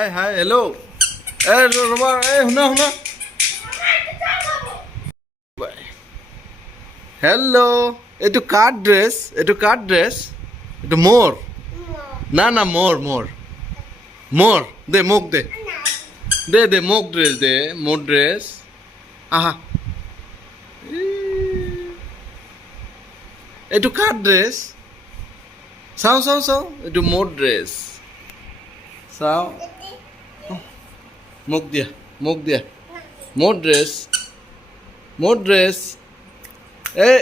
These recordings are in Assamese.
হাই হাই হেল্ল' ৰ'বা শুনা হেল্ল' এইটো কাৰ ড্ৰেছ এইটো মোৰ না মোৰ দে মোক দে মোক ড্ৰেছ দে মোৰ ড্ৰেছ আহা এইটো কাৰ ড্ৰেছ চাওঁ এইটো মোৰ ড্ৰেছ চাওঁ মোক দিয়া মোৰ ড্ৰেছ এই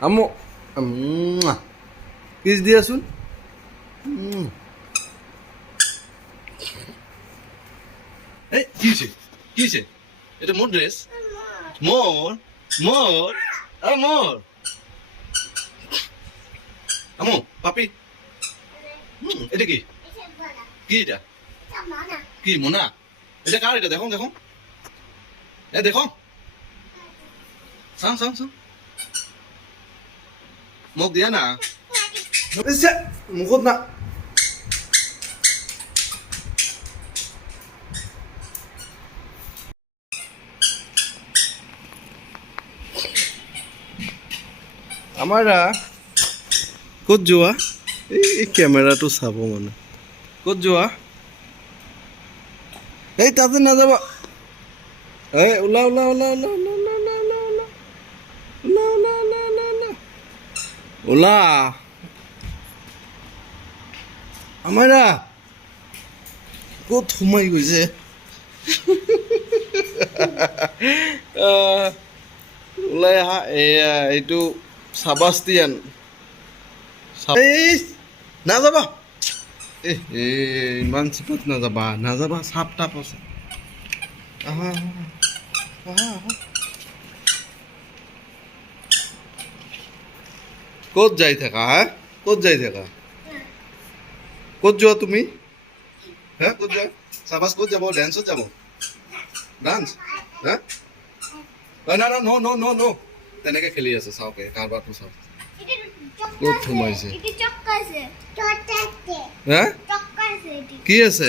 আমো কিছ দিয়াচোন এই কি হৈছে এইটো মোৰ ড্ৰেছ মোৰ আমো পাপি এটা কি এটা কি মোনা এটা কাৰ এটা দেখো দেখো চাওঁ মোক দিয়া না মুখত না আমাৰা ক'ত যোৱা এই কেমেৰাটো চাব মানে ক'ত যোৱা এই তাতে নাযাবা এই ওলা আমাৰা ক'ত সোমাই গৈছে ওলাই আহা এয়া এইটো সাবাস্তিয়ান নাযাবা ইমান চিপত নাযাবা চাপ টাপ আছে আহা ক'ত যাই থাকা ক'ত যোৱা তুমি ক'ত যোৱা চাবাস ক'ত যাব ডেন্সত যাব ডান্স ন তেনেকে খেলি আছে চাওকে কাৰবাৰটো চাওক ক'ত সোমাইছে কি আছে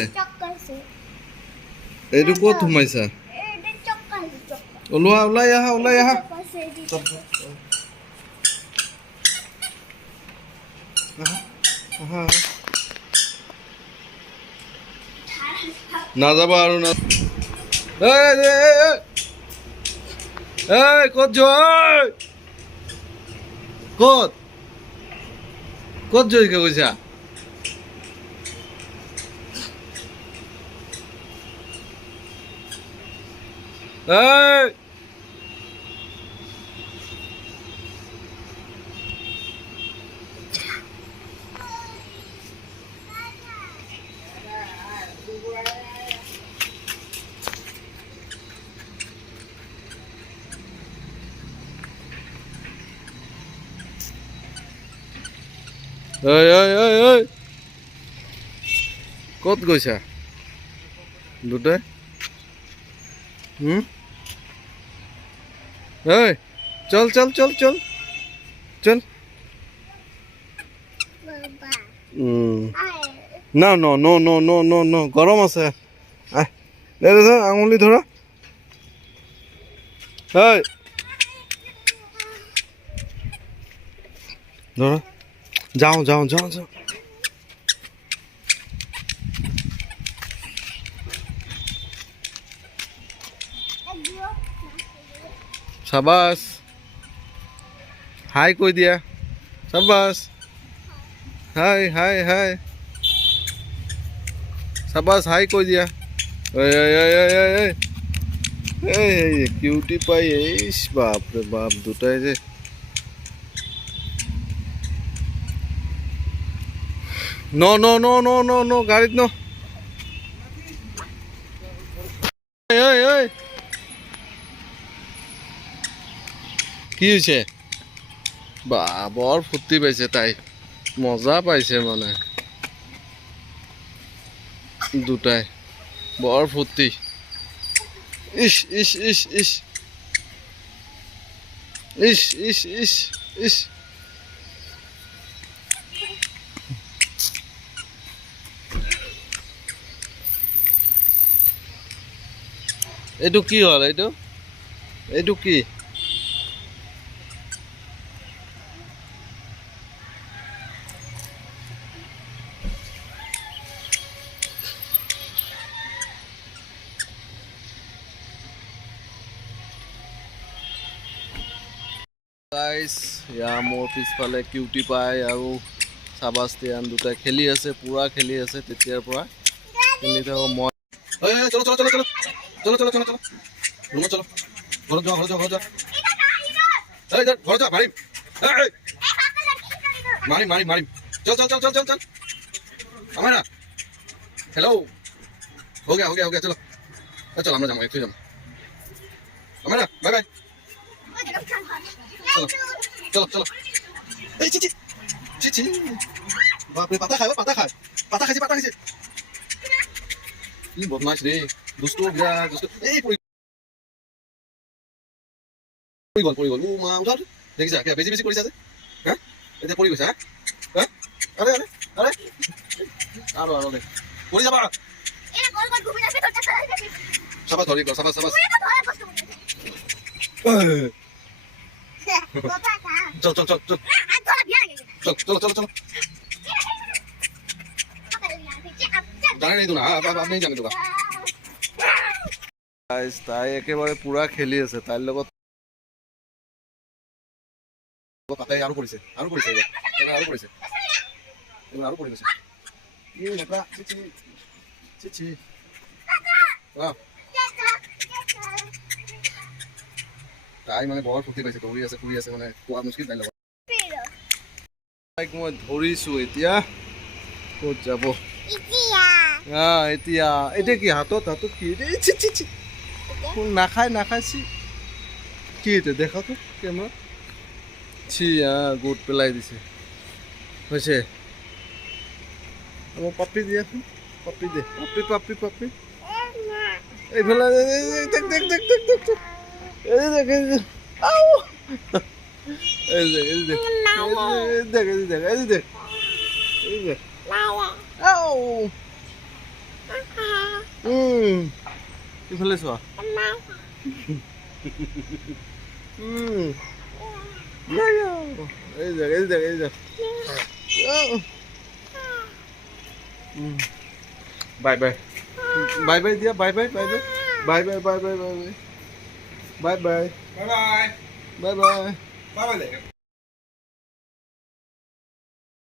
এইটো ক'ত সোমাইছা ওলাই আহা নাযাবা আৰু না ক'ত যোৱা ক'ত জয়িকে কৈছা ঐ ক'ত গৈছা দুটাই চল না ন গৰম আছে আঙুলি ধৰা ধৰা যাওঁ চাবাস হাই কৈ দিয়া চাবাস হাই চাবাস হাই কৈ দিয়া কিউটি পাই বাপরে বাপ দুটাই যে ন গাড়ীত ন কি হৈছে বা বৰ ফূৰ্তি পাইছে তাই মজা পাইছে মানে দুটাই বৰ ফূৰ্তি ইস এইটো কি হ'ল এইটো এইটো কি গাইস ইয়া মোৰ পিছফালে কিউটি পাই আৰু সাবাস্তিয়ান দুটা খেলি আছে পুৰা খেলি আছে তেতিয়াৰ পৰা খেলি থাকো মই চলো চলো চলো চলো চলো চলো চলো চলো ৰুমত চলো ঘৰত যোৱা ঘৰত যোৱা ঘৰত যোৱা এই ঘৰত যোৱা মাৰিম মারিম মারিম মারিম चल चल चल चल चल चल हमारा हेलो हो गया चलो चलो আমরা যাবো একটু যাবো हमारा बाय बाय चलो चलो चलो ए ची ची ची बाप रे पता खाए पता खाइছে কি বদমাশ রে দুষ্টু গিয়া দুষ্টু এই পড়ি গল ও মা উঠা দেখি যা কে বেশি বেশি করিস আছে হ্যাঁ এটা পড়ি গেছে হ্যাঁ আরে আরে আরে আরো আরো দে পড়ি যাবা এরা গোল গোল ঘুরে আসে তোরটা সাবাস ধরি গো সাবাস সাবাস चल चल चल चल चल चलो चलो चलो जाने नहीं दूंगा अब नहीं जाने दूंगा गाइस তাই একেবারে পুরা খেলি আছে তার লগত পাতাই আরো পড়িছে এবার আরো পড়িছে এই লেপা চিচি বাহ তাই মানে বৰ ফুটি পাইছে দৌৰি আছে মানে কোৱা মুশকিল তাই লগত লাইক মই ধৰিছো এতিয়া ক'ত যাব এতিয়া এটা কি হাতত কি চি নাখায় কি এটা দেখা তো কেমেৰা ছি গোট পেলাই দিছে হৈছে আমার পাপ্পি দিয়াচোন পাপ্পি দে পাপ্পি এইফালে দেখ এই দেখ আউ এই দেখ আউ এইফালে চোৱা এই দেখ बाय दिया बाय बाय